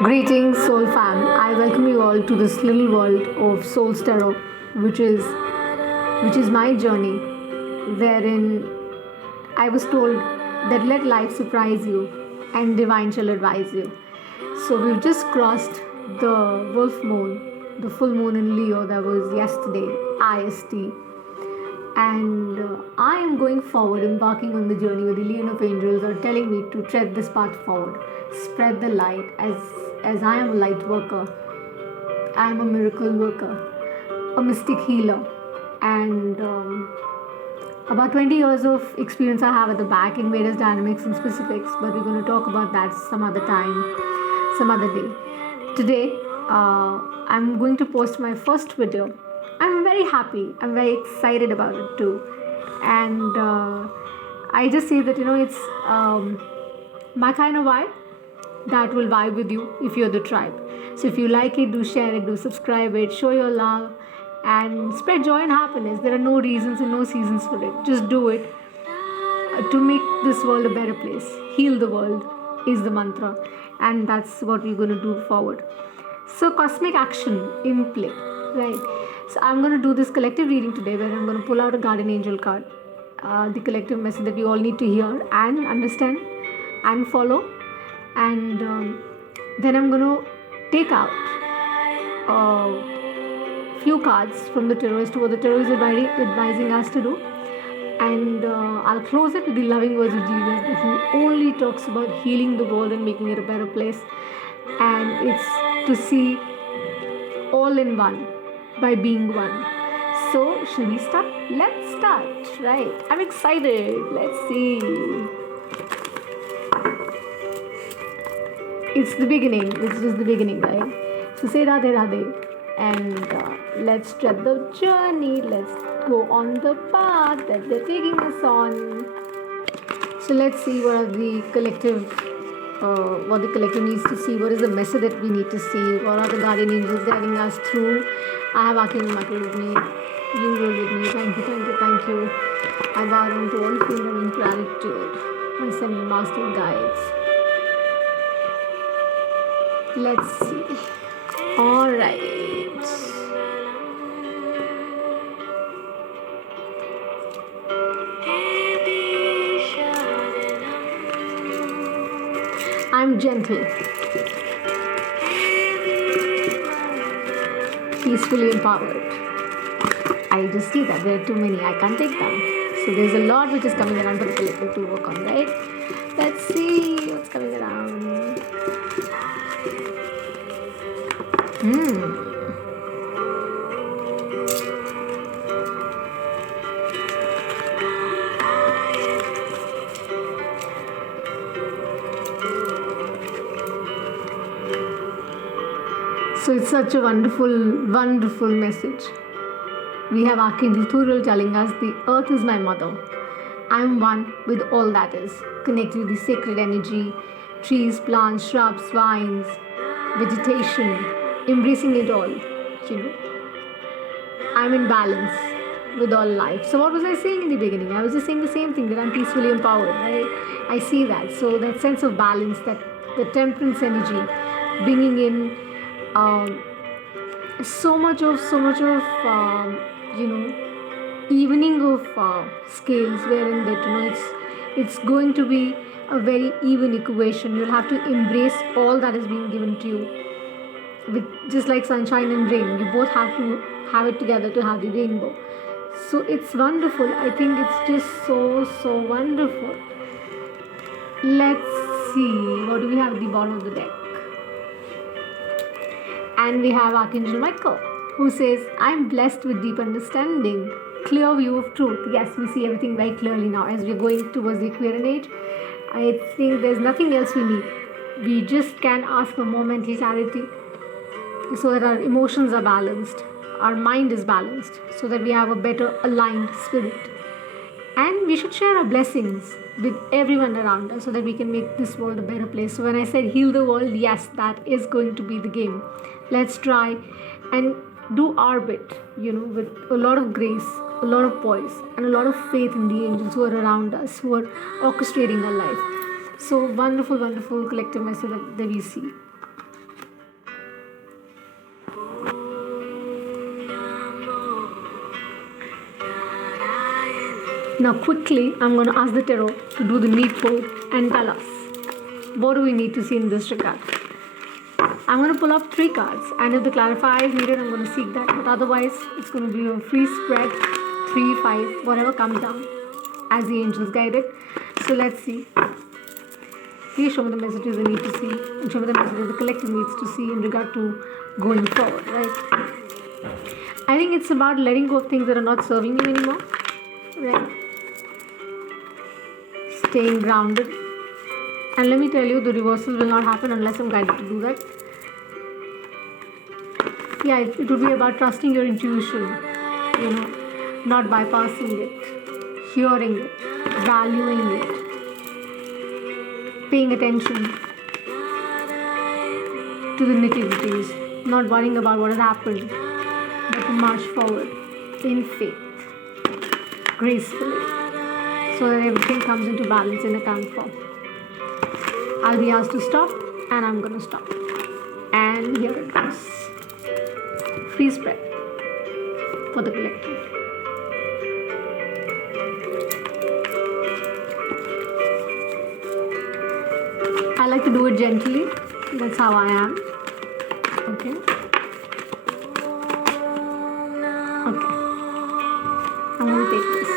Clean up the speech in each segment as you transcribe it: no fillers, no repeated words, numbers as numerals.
Greetings, Soul Fam. I welcome you all to this little world of Soul's Tarot, which is my journey, wherein I was told that let life surprise you, and divine shall advise you. So we've just crossed the wolf moon, the full moon in Leo that was yesterday, IST, and I am going forward, embarking on the journey where the Legion of Angels are telling me to tread this path forward, spread the light as I am a light worker, I am a miracle worker, a mystic healer, and about 20 years of experience I have at the back in various dynamics and specifics, but we're going to talk about that some other time, some other day. Today, I'm going to post my first video. I'm very happy. I'm very excited about it too. And I just say that, it's my kind of vibe that will vibe with you if you're the tribe. So if you like it, do share it, do subscribe it, show your love, and spread joy and happiness. There are no reasons and no seasons for it. Just do it to make this world a better place. Heal the world is the mantra, and that's what we're going to do forward. So cosmic action in play, right? So I'm going to do this collective reading today, where I'm going to pull out a guardian angel card, the collective message that we all need to hear and understand and follow, and then I'm going to take out few cards from the tarot as to what the tarot is advising us to do, and I'll close it with the loving words of Jesus, who only talks about healing the world and making it a better place, and it's to see all in one by being one. So should we start? Let's start, right? I'm excited. Let's see. It's the beginning. It's just the beginning, right? So say Radhe Radhe, and let's tread the journey. Let's go on the path that they're taking us on. So let's see what the collective needs to see. What is the message that we need to see? What are the guardian angels guiding us through? I have Archangel Michael with me. You were with me. Thank you, thank you, thank you. I bow down to all freedom and gratitude. My semi-master guides. Let's see. All right. I'm gentle, peacefully empowered. I just see that there are too many. I can't take them. So there's a lot which is coming around for the collective to work on, right? Let's see what's coming around. So it's such a wonderful, wonderful message. We have Archangel Thuriel telling us the earth is my mother. I am one with all that is, connected with the sacred energy, trees, plants, shrubs, vines, vegetation, embracing it all. I'm in balance with all life. So what was I saying in the beginning? I was just saying the same thing, that I'm peacefully empowered, right? I see that. So that sense of balance, that the temperance energy, bringing in so much of evening of scales, wherein that it's going to be a very even equation. You'll have to embrace all that is being given to you, with just like sunshine and rain. You both have to have it together to have the rainbow. So it's wonderful. I think it's just so wonderful. Let's see, what do we have at the bottom of the deck? And we have Archangel Michael, who says, I'm blessed with deep understanding, clear view of truth. Yes, we see everything very clearly now as we're going towards the Aquarian age. I think there's nothing else we need. We just can ask for more mental clarity, so that our emotions are balanced, our mind is balanced, so that we have a better aligned spirit. And we should share our blessings with everyone around us, so that we can make this world a better place. So when I said heal the world, yes, that is going to be the game. Let's try and do our bit, with a lot of grace, a lot of poise, and a lot of faith in the angels who are around us, who are orchestrating our life. So wonderful, wonderful collective message that we see. Now, quickly, I'm going to ask the tarot to do the needful and tell us what do we need to see in this regard. I'm going to pull up 3 cards, and if the clarifier is needed, I'm going to seek that. But otherwise, it's going to be a free spread, 3, 5, whatever comes down as the angels guide it. So let's see. Please show me the messages I need to see, and show me the messages the collective needs to see in regard to going forward, right? I think it's about letting go of things that are not serving you anymore, right? Staying grounded. And let me tell you, the reversal will not happen unless I'm guided to do that. Yeah, it would be about trusting your intuition, not bypassing it, hearing it, valuing it, paying attention to the nitty-gritties, not worrying about what has happened, but to march forward in faith, gracefully, so that everything comes into balance in a calm form. I'll be asked to stop, and I'm going to stop. And here it goes. Free spread for the collective. I like to do it gently. That's how I am. Okay. Okay. I'm going to take this.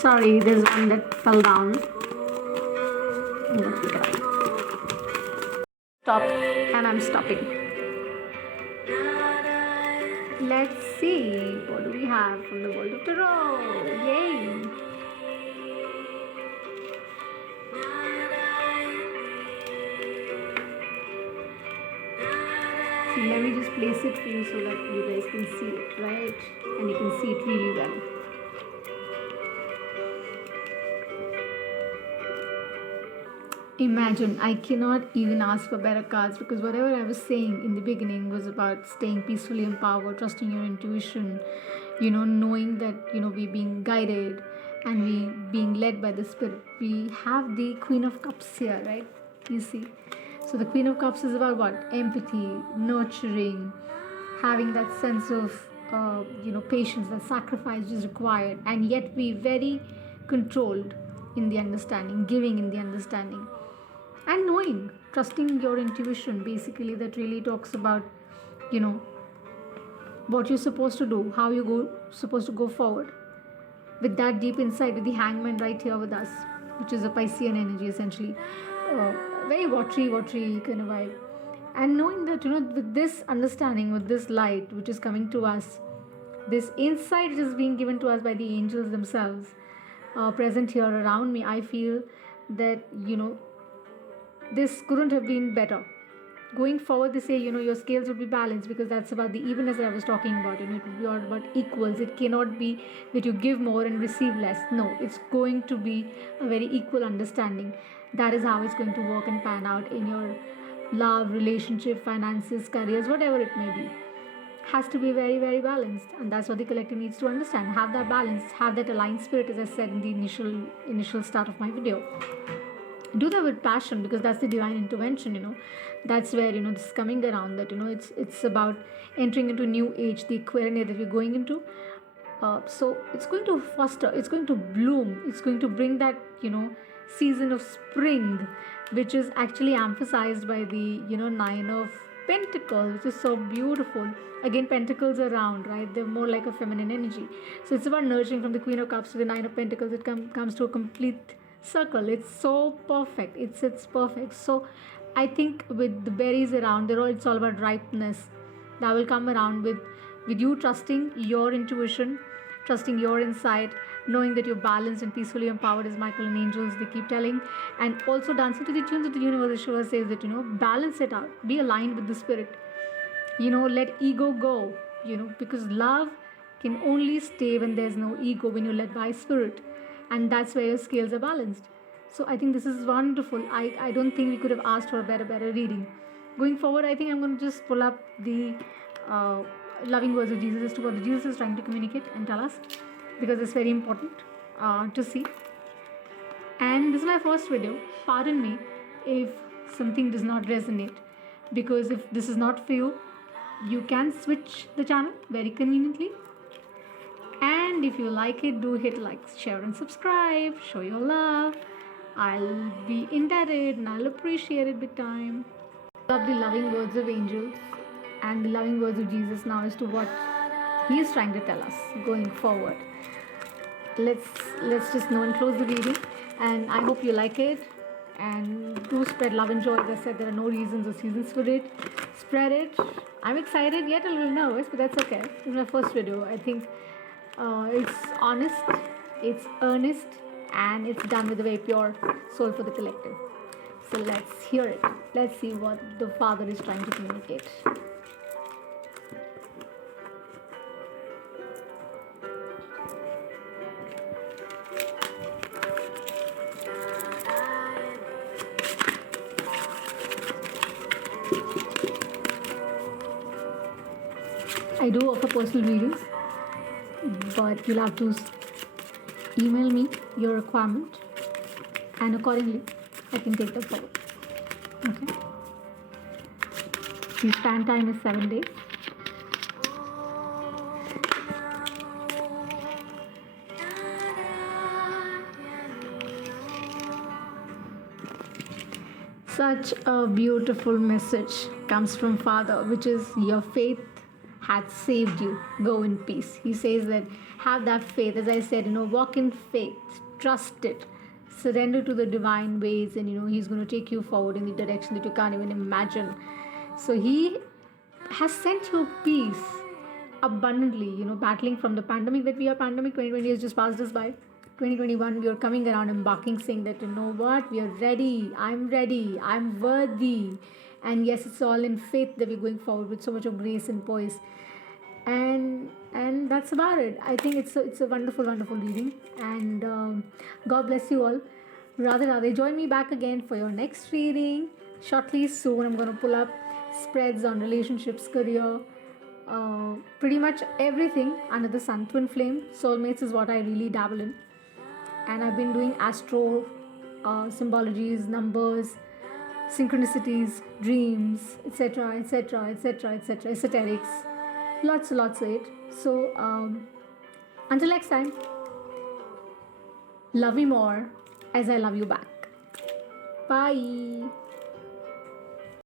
Sorry, there's one that fell down. I'm going to pick it up. Stop, and I'm stopping. Let's see, what do we have from the world of tarot? Yay! See, let me just place it for you so that you guys can see it, right? And you can see it really well. Imagine, I cannot even ask for better cards, because whatever I was saying in the beginning was about staying peacefully empowered, trusting your intuition, knowing that, we're being guided and we being led by the Spirit. We have the Queen of Cups here, right? You see. So the Queen of Cups is about what? Empathy, nurturing, having that sense of, patience, that sacrifice is required, and yet be very controlled in the understanding, giving in the understanding. And knowing, trusting your intuition, basically, that really talks about, what you're supposed to do, how you're supposed to go forward. With that deep insight, with the Hangman right here with us, which is a Piscean energy, essentially. Very watery kind of vibe. And knowing that, with this understanding, with this light, which is coming to us, this insight is being given to us by the angels themselves, present here around me, I feel that, this couldn't have been better. Going forward, they say, your scales would be balanced, because that's about the evenness that I was talking about. It would be all about equals. It cannot be that you give more and receive less. No, it's going to be a very equal understanding. That is how it's going to work and pan out in your love, relationship, finances, careers, whatever it may be. Has to be very, very balanced, and that's what the collective needs to understand. Have that balance, have that aligned spirit, as I said in the initial start of my video. Do that with passion, because that's the divine intervention. That's where this is coming around, that it's about entering into new age, the Aquarian that we're going into. So it's going to foster, it's going to bloom, it's going to bring that season of spring, which is actually emphasized by the 9 of Pentacles, which is so beautiful. Again, Pentacles are round, right? They're more like a feminine energy. So it's about nurturing, from the Queen of Cups to the 9 of Pentacles. It comes to a complete circle. It's so perfect. It's perfect. So I think with the berries around, it's all about ripeness. That will come around with you trusting your intuition, trusting your insight, knowing that you're balanced and peacefully empowered, as Michael and angels they keep telling, and also dancing to the tunes of the universe. Shiva says that balance it out, be aligned with the spirit. Let ego go. Because love can only stay when there's no ego, when you're led by spirit, and that's where your scales are balanced. So I think this is wonderful. I don't think we could have asked for a better reading. Going forward, I think I'm going to just pull up the loving words of Jesus as to what Jesus is trying to communicate and tell us, because it's very important to see. And this is my first video. Pardon me if something does not resonate, because if this is not for you, you can switch the channel very conveniently. And if you like it, do hit like, share, and subscribe. Show your love. I'll be indebted and I'll appreciate it big time. Love the loving words of angels and the loving words of Jesus now as to what he is trying to tell us going forward. Let's just know and close the reading. And I hope you like it. And do spread love and joy. As I said, there are no reasons or seasons for it. Spread it. I'm excited, yet a little nervous, but that's okay. It's my first video. I think it's honest, it's earnest, and it's done with a very pure soul for the collective. So let's hear it. Let's see what the Father is trying to communicate. I do offer personal readings, but you'll have to email me your requirement, and accordingly I can take that forward. Okay. The stand time is 7 days. Such a beautiful message comes from Father, which is your faith hath saved you. Go in peace. He says that have that faith. As I said, walk in faith, trust it, surrender to the divine ways, and he's going to take you forward in the direction that you can't even imagine. So he has sent you peace abundantly, battling from the pandemic that we are. Pandemic 2020 has just passed us by. 2021 we are coming around, embarking, saying that what, we are ready, I'm ready, I'm worthy. And yes, it's all in faith that we're going forward with so much of grace and poise. And that's about it. I think it's a wonderful reading. And God bless you all. Radhe join me back again for your next reading shortly. Soon I'm going to pull up spreads on relationships, career, pretty much everything under the sun. Twin flame soulmates is what I really dabble in, and I've been doing astro symbologies, numbers, synchronicities, dreams, etc., esoterics, lots of it. So until next time, love me more as I love you back. Bye.